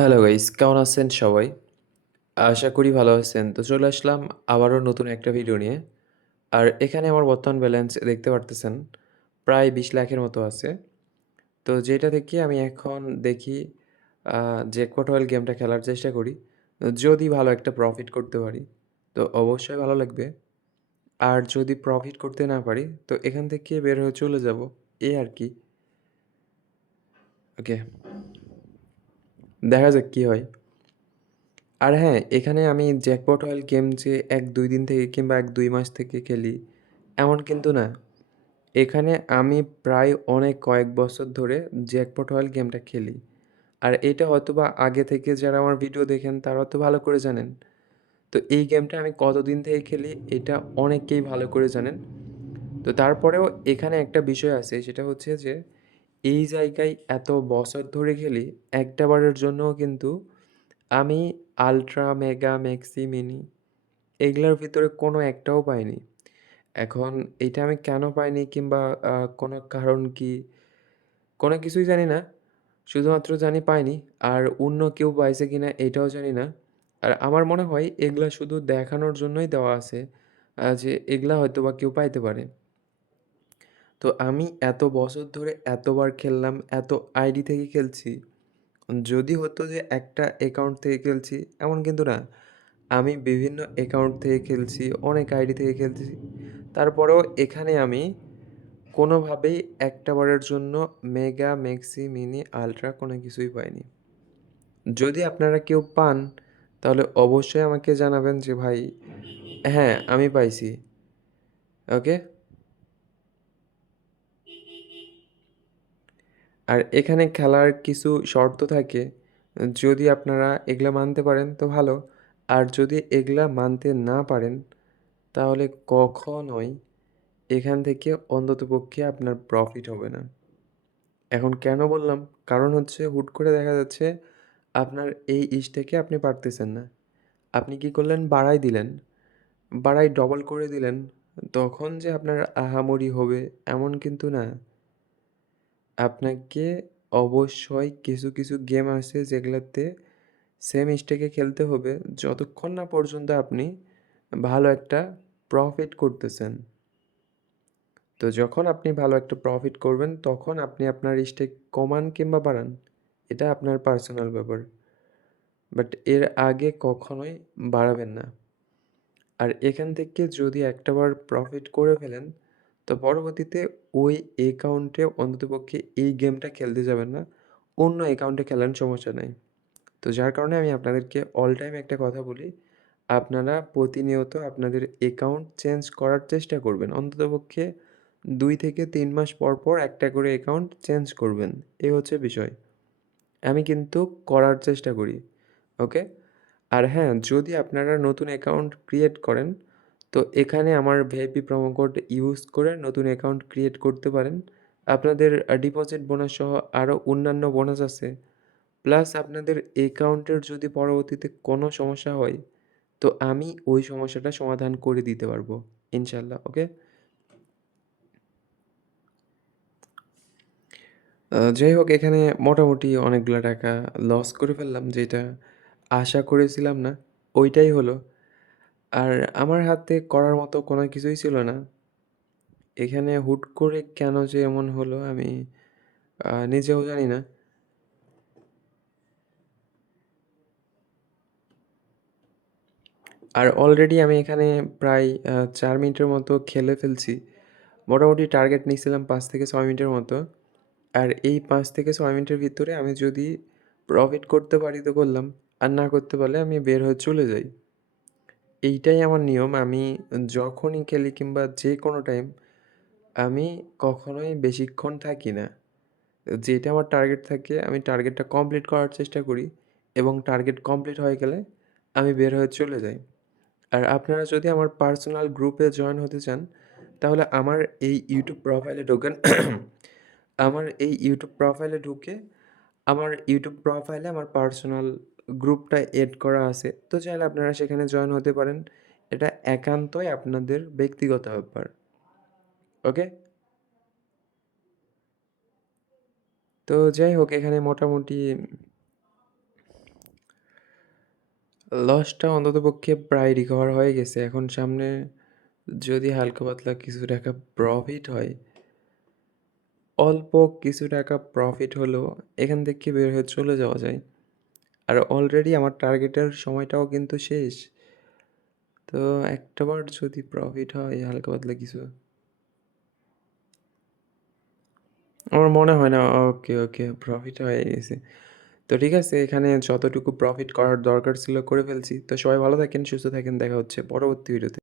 Hello guys, কেমন আছেন সবাই? আশা করি ভালো আছেন। তো চলে আসলাম আবারও নতুন একটা ভিডিও নিয়ে। আর এখানে আমার বর্তমান ব্যালেন্স দেখতে পারতেছেন প্রায় ২০ লাখের মতো আছে। তো যেটা থেকে আমি এখন দেখি আ জ্যাকপট ওয়েল গেমটা খেলার চেষ্টা করি। যদি ভালো একটা প্রফিট করতে পারি, তো অবশ্যই ভালো লাগবে। আর যদি প্রফিট করতে না পারি, তো এখান থেকে বের হয়ে চলে যাব। এই আরকি। ওকে, দেখা যাক কি হয়। আর হ্যাঁ, এখানে আমি জ্যাকপট ওয়েল গেম যে ১-২ দিন থেকে কিংবা ১-২ মাস থেকে খেলি, এমন কিন্তু না। এখানে আমি প্রায় কয়েক বছর ধরে জ্যাকপট ওয়েল গেমটা খেলি। আর এটা হয়তোবা আগে থেকে যারা আমার ভিডিও দেখেন তারা তো ভালো করে জানেন। তো এই গেমটা আমি কতদিন থেকে খেলি এটা অনেকেই ভালো করে জানেন। তো তারপরেও এখানে একটা বিষয় আছে সেটা হচ্ছে যে এই জায়গায় এত বছর ধরে খেলি, একটা বারের জন্যও কিন্তু আমি আল্ট্রা, মেগা, মেক্সি, মিনি এগুলার ভিতরে কোনো একটাও পাইনি। এখন এইটা আমি কেন পাইনি কিংবা কোনো কারণ কি? কোনো কিছুই জানি না। শুধুমাত্র জানি পাইনি। আর অন্য কেউ পাইছে কিনা এটাও জানি না। আর আমার মনে হয় এগুলা শুধু দেখানোর জন্যই দেওয়া আছে। যে এগুলা হয়তোবা কেউ পাইতে পারে। তো আমি এত বছর ধরে এতবার খেললাম, এত আইডি থেকে খেলছি। যদি হতো যে একটা অ্যাকাউন্ট থেকে খেলছি, এমন কিন্তু না। আমি বিভিন্ন অ্যাকাউন্ট থেকে খেলছি, অনেক আইডি থেকে খেলতেছি। তারপরেও এখানে আমি কোনোভাবেই একটা বারের জন্য মেগা, মেক্সি, মিনি, আল্ট্রা কোনো কিছুই পাইনি। যদি আপনারা কেউ পান, তাহলে অবশ্যই আমাকে জানাবেন যে ভাই হ্যাঁ, আমি পাইছি। ওকে? আর এখানে খেলার কিছু শর্ত থাকে। যদি আপনারা এগুলা মানতে পারেন তো ভালো। আর যদি এগুলা মানতে না পারেন, তাহলে কখনোই এখান থেকে অন্ততপক্ষে আপনার প্রফিট হবে না। এখন কেন বললাম? কারণ হচ্ছে হুট করে দেখা যাচ্ছে আপনার এই ইসটাকে আপনি পারতেছেন না। আপনি কি করলেন? বাড়ায় দিলেন। বাড়ায় ডবল করে দিলেন। তখন যে আপনার আহামরি হবে এমন কিন্তু না। আপনাকে অবশ্যই কিছু গেম আছে যেগুলাতে সেম স্টেকে খেলতে হবে যতক্ষণ না পর্যন্ত আপনি ভালো একটা প্রফিট করতেছেন। তো যখন আপনি ভালো একটা প্রফিট করবেন তখন আপনি আপনার স্টেক কমান কিংবা বাড়ান। এটা আপনার পার্সোনাল ব্যাপার। বাট এর আগে কখনোই বাড়াবেন না। আর এখান থেকে যদি একটাবার প্রফিট করে ফেলেন, তো পরবর্তীতে ওই অ্যাকাউন্টে অন্ততপক্ষে এই গেমটা খেলতে যাবেন না। অন্য অ্যাকাউন্টে খেলেন সমস্যা নাই। তো যার কারণে আমি আপনাদেরকে অল টাইম একটা কথা বলি, আপনারা প্রতিনিয়ত আপনাদের অ্যাকাউন্ট চেঞ্জ করার চেষ্টা করবেন। অন্ততপক্ষে ২ থেকে ৩ মাস পর একটা করে অ্যাকাউন্ট চেঞ্জ করবেন। এই হচ্ছে বিষয়। আমি কিন্তু করার চেষ্টা করি। ওকে? আর হ্যাঁ, যদি আপনারা নতুন অ্যাকাউন্ট ক্রিয়েট করেন, তো এখানে আমার ভিআইপি প্রোমো কোড ইউজ করে নতুন অ্যাকাউন্ট ক্রিয়েট করতে পারেন। আপনাদের ডিপোজিট বোনাস সহ আরও অন্যান্য বোনাস আছে। প্লাস আপনাদের অ্যাকাউন্টের যদি পরবর্তীতে কোনো সমস্যা হয়, তো আমি ওই সমস্যাটা সমাধান করে দিতে পারবো ইনশাআল্লাহ। ওকে? যাই হোক এখানে মোটামুটি অনেকগুলা টাকা লস করে ফেললাম যেটা আশা করেছিলাম না, ওইটাই হলো। আর আমার হাতে করার মতো কোনো কিছুই ছিল না। এখানে হুট করে কেন যে এমন হলো আমি নিজেও জানি না। আর অলরেডি আমি এখানে প্রায় ৪ মিনিটের মতো খেলে ফেলছি। মোটামুটি টার্গেট নিয়েছিলাম ৫ থেকে ৬ মিনিটের মতো। আর এই ৫ থেকে ৬ মিনিটের ভিতরে আমি যদি প্রফিট করতে পারি তো করলাম। আর না করতে পারলে আমি বের হয়ে চলে যাই। এইটাই আমার নিয়ম। আমি যখনই খেলি কিংবা যেকোনো টাইম আমি কখনোই বেশিক্ষণ থাকি না। যেটা আমার টার্গেট থাকে আমি টার্গেটটা কমপ্লিট করার চেষ্টা করি এবং টার্গেট কমপ্লিট হয়ে গেলে আমি বের হয়ে চলে যাই। আর আপনারা যদি আমার পার্সোনাল গ্রুপে জয়েন হতে চান, তাহলে আমার এই ইউটিউব প্রোফাইলে ঢোকেন। আমার এই ইউটিউব প্রোফাইলে ঢুকে আমার ইউটিউব প্রোফাইলে আমার পার্সোনাল গ্রুপটা এড করা আছে। তো চাইলে আপনারা সেখানে জয়েন হতে পারেন। এটা একান্তই আপনাদের ব্যক্তিগত ব্যাপার। ওকে? তো যাই হোক এখানে মোটামুটি লসটা অন্ততপক্ষে প্রায় রিকভার হয়ে গেছে। এখন সামনে যদি হালকা পাতলা কিছু টাকা প্রফিট হয়, অল্প কিছু টাকা প্রফিট হলেও এখান থেকে বের হয়ে চলে যাওয়া যায়। আর অলরেডি আমার টার্গেটের সময়টাও কিন্তু শেষ। তো একটাবার যদি প্রফিট হয় হালকা পাতলা কিছু, আমার মনে হয় না। ওকে, ওকে, প্রফিট হয়ে গেছে। তো ঠিক আছে, এখানে যতটুকু প্রফিট করার দরকার ছিল করে ফেলছি। তো সবাই ভালো থাকেন, সুস্থ থাকেন। দেখা হচ্ছে পরবর্তী ভিডিওতে।